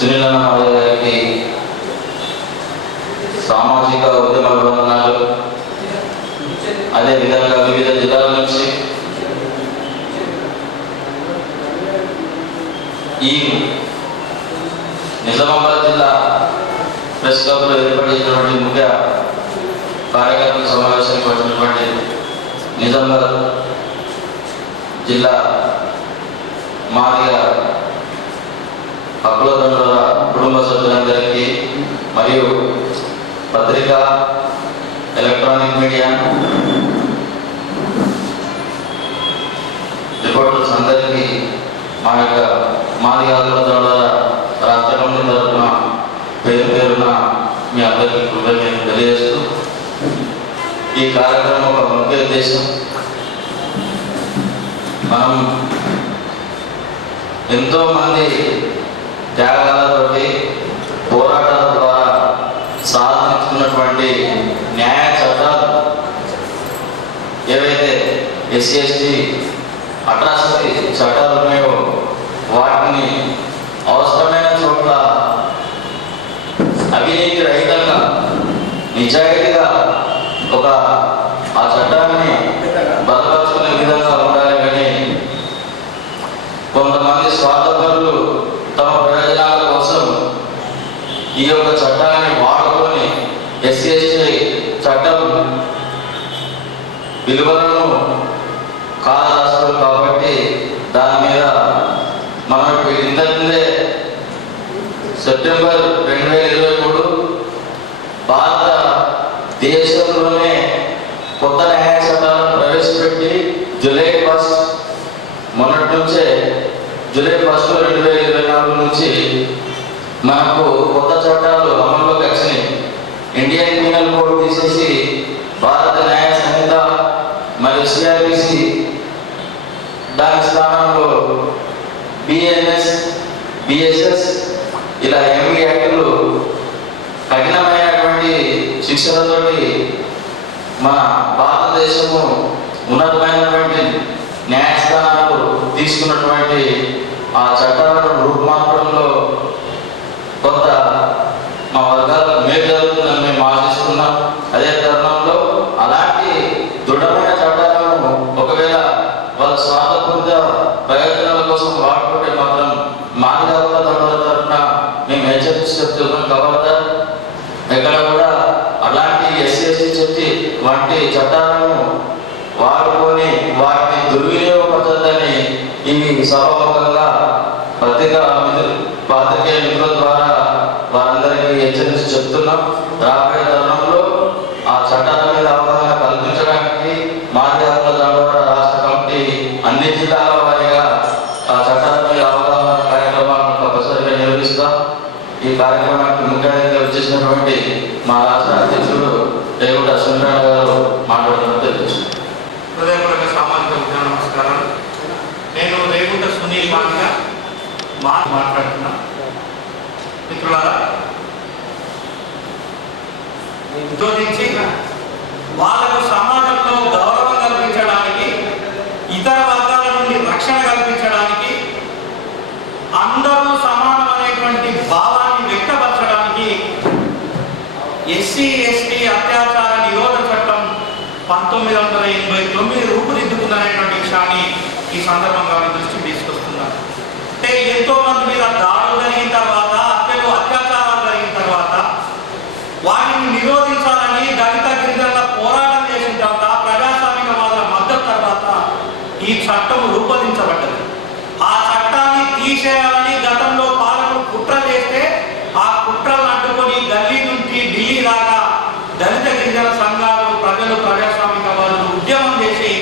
సునీల్ మాధవ్ గారికి సామాజిక ఉద్యమ వందనాలు. అదేవిధంగా వివిధ జిల్లాల నుంచి ఈ నిజామాబాద్ జిల్లా ప్రెస్ క్లబ్లో ఏర్పాటు చేసినటువంటి ముఖ్య కార్యకర్తల సమావేశానికి వచ్చినటువంటి నిజామాబాద్ జిల్లా మాదిగ హక్కులదారుల కుటుంబ సభ్యులందరికీ మరియు పత్రిక, ఎలక్ట్రానిక్ మీడియా రిపోర్టర్స్ అందరికీ మా యొక్క మాదిగ హక్కులదారుల రాష్ట్ర కమిటీ తరఫున పేరున మీ అందరికీ కృతజ్ఞతలు తెలియజేస్తూ, ఈ కార్యక్రమం ఒక ముఖ్య ఉద్దేశం మనం ఎంతోమంది త్యాగాలతోటి పోరాటాల ద్వారా సాధించుకున్నటువంటి న్యాయ చట్టాలు ఏవైతే ఎస్సీ ఎస్టీ అట్రాసిటీ చట్టాలు ఉన్నాయో వాటిని అవసరమైన చోట్ల అవినీతి రహితంగా నిజాయితీగా ఒక ఆ చట్టాన్ని బలపరుచుకునే విధంగా ఉండాలి. కానీ కొంతమంది స్వార్థపరులు తమ ప్రయోజనాల కోసం ఈ యొక్క చట్టాన్ని వాడుకొని ఎస్సీ ఎస్టీ చట్టం విలువలను కాలరాస్తారు. కాబట్టి దాని మీద మనం ఇంతకుముందే సెప్టెంబర్ 2023 భారతదేశంలోనే కొత్త న్యాయ చట్టాలను ప్రవేశపెట్టి జూలై 1 మొన్నటి నుంచే జూలై 1 2024 నుంచి మనకు కొత్త చట్టాలు అమల్లోకి వచ్చినాయి. ఇండియన్ పీనల్ కోడ్ తీసేసి భారత న్యాయ సంహిత మరియు సిఆర్పిసి దాని స్థానంలో బిఎన్ఎస్, బిఎస్ఎస్ ఇలా 8 యాక్టులు కఠినమైనటువంటి శిక్షలతోటి మన భారతదేశము ఉన్నతమైనటువంటి న్యాయస్థానాలు తీసుకున్నటువంటి ఆ చట్టాలను రూపుమార్పడంలో కొంత మా వర్గాలకు మేలు జరుగుతుందని మేము ఆశిస్తున్నాం. అదే తరుణంలో అలాంటి దృఢమైన చట్టాలను ఒకవేళ వాళ్ళ స్వార్థపూరిత ప్రయోజనాల కోసం వాడుకుంటే మాత్రం మాదిగ హక్కులదారుల తరఫున మేము హెచ్చరించి చెప్తున్నాం. కాబట్టి ఎక్కడ కూడా అలాంటి ఎస్సీ ఎస్టీ చెట్టి వంటి చట్టాలను వాడుకొని వాటిని దుర్వినియోగపరచొద్దని ఈ సభాముఖంగా పాత్రికేయ మిత్రుల ద్వారా వారందరికీ హెచ్చరించి చెప్తున్నాం. రాబోయే తరుణంలో ఆ చట్టాల మీద అవగాహన కల్పించడానికి మాదిగ హక్కులదారుల రాష్ట్ర కమిటీ అన్ని జిల్లాల వారీగా ఆ చట్టాల మీద అవగాహన కార్యక్రమాలను తప్పనిసరిగా నిర్వహిస్తాం. ఈ కార్యక్రమానికి ముఖ్య అతిథిగా వచ్చేసినటువంటి మా రాష్ట్ర అధ్యక్షుడు రేగుంట సునీల్ గారు మాట్లాడుతున్నట్టు తెలుసు. హృదయపూర్వక సామాజిక ఉద్యమ నమస్కారం. నేను రేగుంట సునీల్ మాట్లాడుతున్నా. మిత్రులారా, ఉద్యోగించి వాళ్ళకు సమాజంలో గౌరవం కల్పించడానికి, ఇతర వర్గాల నుండి రక్షణ కల్పించడానికి, అందరూ సమానం అనేటువంటి భావాన్ని వ్యక్తపరచడానికి ఎస్సీ ఎస్టీ అత్యాచార నిరోధక చట్టం 1989 రూపుదిద్దుకుందనేటువంటి విషయాన్ని ఈ సందర్భంగా దృష్టికి తీసుకొస్తున్నారు. అంటే ఎంతో మంది మీద దాడులు జరిగిన తర్వాత, హత్యలు అత్యాచారాలు జరిగిన తర్వాత వాటిని నిరోధించాలని దళిత గిరిజనుల పోరాటం చేసిన తర్వాత, ప్రజాస్వామికవాదుల మద్దతు తర్వాత ఈ చట్టం రూపొందించబడ్డది. ఆ చట్టాన్ని తీసేయాలని గతంలో పాలకులు కుట్ర చేస్తే ఆ కుట్రలను అడ్డుకొని గల్లీ నుంచి ఢిల్లీ దాకా దళిత గిరిజన సంఘాలు, ప్రజలు, ప్రజాస్వామికవాదులు ఉద్యమం చేసి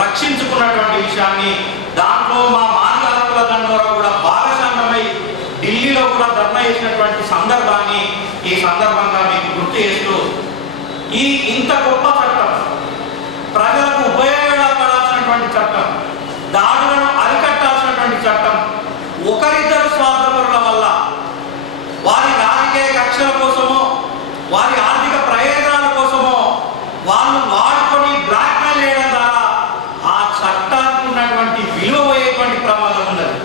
రక్షించుకున్నటువంటి విషయాన్ని, దాంట్లో మా మాదిగ హక్కులదారుల కూడా భాగస్వామ్యమై ఢిల్లీలో కూడా ధర్నా చేసినటువంటి సందర్భాన్ని ఈ సందర్భంగా మీకు గుర్తు చేస్తూ, ఈ ఇంత గొప్ప చట్టం, ప్రజలకు ఉపయోగపడాల్సినటువంటి చట్టం, దాడులను అరికట్టాల్సినటువంటి చట్టం ఒకరిద్దరు స్వార్థపరుల వల్ల వారి రాజకీయ కక్షల కోసమో, వారి ఆర్థిక ప్రయోజనాల కోసమో వాళ్ళు వాడుకొని బ్లాక్మెయిల్ చేయడం ద్వారా ఆ చట్టానికి ఉన్నటువంటి విలువ పోయేటువంటి ప్రమాదం ఉన్నది.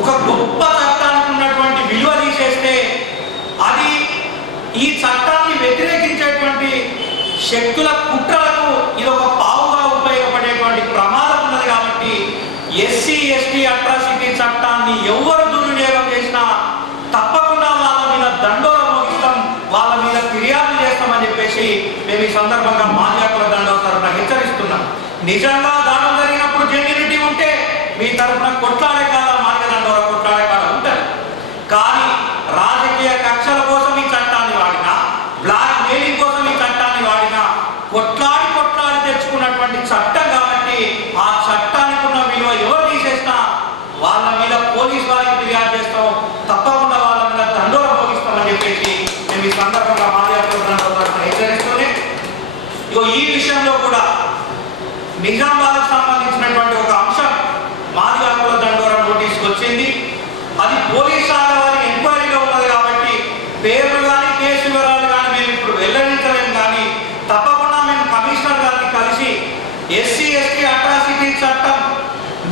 ఒక గొప్ప చట్టానికి ఉన్నటువంటి విలువ తీసే అది ఈ చట్టాన్ని వ్యతిరేకించేటువంటి శక్తుల కుట్రలకు ఇది ఒక పావుగా ఉపయోగపడేటువంటి ప్రమాదం ఉన్నది. కాబట్టి ఎస్సీ ఎస్టీ అట్రాసిటీ చట్టాన్ని ఎవరు దుర్వినియోగం చేసినా తప్పకుండా వాళ్ళ మీద దండోర మోగిస్తాం, వాళ్ళ మీద ఫిర్యాదు చేస్తామని చెప్పేసి మేము ఈ సందర్భంగా మాజీ హక్కుల దండోర తరఫున హెచ్చరిస్తున్నాం. నిజంగా దాడులు జరిగినప్పుడు జెన్యూనిటీ ఉంటే మీ తరఫున కొట్లాడే కాదా మార్గ దండోర కొట్లాడే కాదా ఉంటుంది. కానీ రాజకీయ కక్షల కోసం ఈ చట్టాన్ని వాడినా, బ్లాక్ మెయిలింగ్ కోసం ఈ చట్టాన్ని వాడినా, కొట్లాడి తెచ్చుకున్నటువంటి చట్టం కాబట్టి ఆ చట్టానికి ఉన్న విలువ ఎవరు తీసేసినా వాళ్ళ మీద పోలీసు వారికి ఫిర్యాదు చేస్తాం, తప్పకుండా వాళ్ళ మీద దండోర భోగిస్తామని చెప్పేసి మేము ఈ సందర్భంగా మాజీ హక్కుల హెచ్చరిస్తూనే ఈ విషయంలో కూడా నిజామాబాద్కు సంబంధించినటువంటి ఒక అంశం మాజీ హక్కుల దండోర నోటీస్కి వచ్చింది. అది పోలీస్ శాఖ వారి ఎంక్వైరీలో ఉన్నది కాబట్టి పేర్లు కానీ కేసు వివరాలు కానీ మేము ఇప్పుడు వెల్లడించలేము. కానీ తప్పకుండా మేము కమిషనర్ గారిని కలిసి ఎస్సీ ఎస్టీ అట్రాసిటీ చట్టం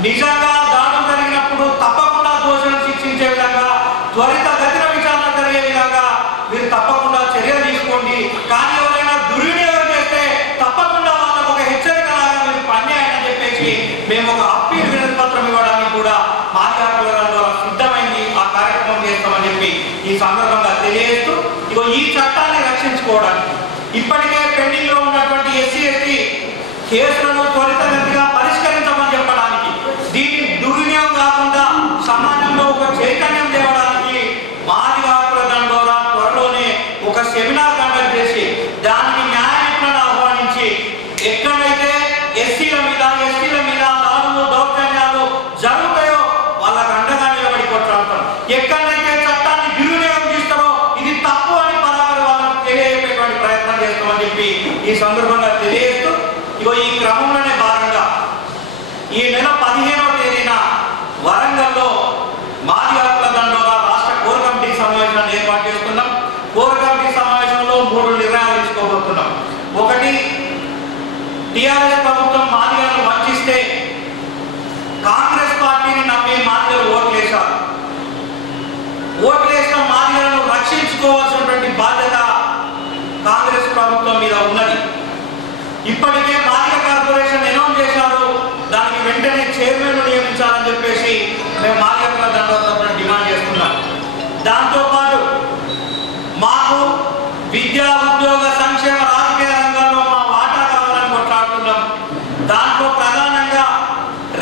నిజంగా దాడులు జరిగినప్పుడు తప్పకుండా దోషులను శిక్షించే విధంగా, త్వరితగతిన విచారణ జరిగే విధంగా మీరు తప్పకుండా చర్యలు తీసుకోండి. కానీ ఎవరైనా దుర్వినియోగం చేస్తే తప్పకుండా వాళ్ళకు ఒక హెచ్చరిక లాగా మీరు పనిచేయాలని చెప్పేసి మేము ఒక అప్పీల్ వినతి పత్రం ఇవ్వడానికి కూడా మాజీ హక్కుల ద్వారా సిద్ధమైంది. ఆ కార్యక్రమం చేస్తామని చెప్పి ఈ సందర్భంగా తెలియజేస్తూ ఈ చట్టాన్ని రక్షించుకోవడానికి ఇప్పటికే పెండింగ్ లో ఉన్నటువంటి ఎస్సీ ఎస్టీ కేసులను త్వరితగతిగా పరిష్కరించమని చెప్పడానికి, దీన్ని దుర్వినియోగం కాకుండా సమాజంలో ఒక చైతన్యం తేవడానికి మాజీ హక్కుల దండోర త్వరలోనే ఒక సెమినార్ కండక్ట్ చేసి దానికి న్యాయ నిపుణులను ఆహ్వానించి ఎక్కడైతే ఎస్సీల మీద ఎస్టీల మీద దాడులు దౌర్జన్యాలు జరుగుతాయో వాళ్ళకు అండగా నిలబడి కొట్లాడతాం. ఎక్కడైతే చట్టాన్ని దుర్వినియోగం చేస్తారో ఇది తప్పు అని బరాబరి వాళ్ళకు తెలియజేసేటువంటి ప్రయత్నం చేస్తామని చెప్పి ఈ సందర్భంగా తెలియజేస్తూ ఈ క్రమంలోనే భాగంగా ఈ నెల 15వ తేదీన వరంగల్లో మాజీ హక్కుల దండోర రాష్ట్ర కోర్ కమిటీ సమావేశాన్ని ఏర్పాటు చేస్తున్నాం. కోర్ కమిటీ సమావేశంలో 3 నిర్ణయాలు తీసుకోబోతున్నాం. ఒకటి, టిఆర్ఎస్ ప్రభుత్వం మాదిగలను వంచిస్తే కాంగ్రెస్ పార్టీని నమ్మి మాదిగలు ఓట్లేశారు. ఓట్లేసిన మాదిగలను రక్షించుకోవాల్సినటువంటి బాధ్యత కాంగ్రెస్ ప్రభుత్వం మీద ఉన్నది. ఇప్పటికే మాదిగ కార్పొరేషన్ అనౌన్స్ చేశారు, దానికి వెంటనే చైర్మన్ నియమించాలని చెప్పేసి మేము మాదిగ హక్కుల దండోర తరఫున డిమాండ్ చేస్తున్నాం. దాంతోపాటు మాకు విద్యా ఉద్యోగ సంక్షేమ రాజకీయ రంగాల్లో మా వాటా కావాలని కొట్లాడుతున్నాం. దాంట్లో ప్రధానంగా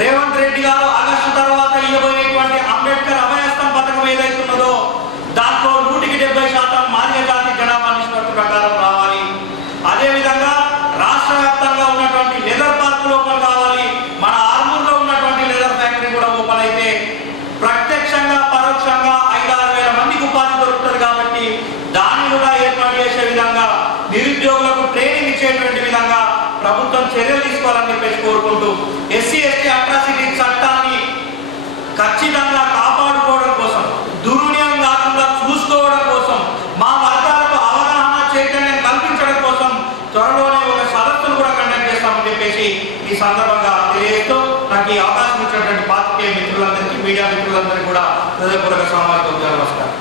రేవంత్ రెడ్డి గారు ఆగస్టు తర్వాత ఇవ్వబోయేటువంటి అంబేద్కర్ అభయస్థం పథకం ఏదైతున్నదో దాంట్లో 170% మాదిగ జాతి జనాభా నిష్పత్తి ప్రకారం రావాలి. అదేవిధంగా రాష్ట్ర వ్యాప్తంగా ఉన్నటువంటి లెదర్ పార్కులు ఓపెన్ కావాలి. మన ఆర్మూర్లో ఉన్నటువంటి లెదర్ ఫ్యాక్టరీ కూడా ఓపెన్ అయితే ప్రత్యక్షంగా పరోక్షంగా 5-6 వేల మందికి ఉపాధి దొరుకుతుంది. కాబట్టి దాన్ని కూడా ఏర్పాటు చేసే విధంగా, నిరుద్యోగులకు ట్రైనింగ్ ఇచ్చేటువంటి విధంగా ప్రభుత్వం చర్యలు తీసుకోవాలని చెప్పేసి కోరుకుంటూ ఎస్సీ ఎస్టీ అట్రాసిటీ చట్టాన్ని ఖచ్చితంగా కాపాడుకోవడం కోసం, దుర్వినియోగం కాకుండా చూసుకోవడం కోసం, మా వర్గాలకు అవగాహన చైతన్యం కల్పించడం కోసం త్వరలోనే ఒక సదస్సును కూడా కండక్ట్ చేస్తామని చెప్పేసి ఈ సందర్భంగా తెలియజేస్తూ నాకు ఈ అవకాశం ఇచ్చినటువంటి పాత్రికేయ మిత్రులందరికీ, మీడియా మిత్రులందరికీ కూడా హృదయపూర్వక సామాజిక నమస్కారం.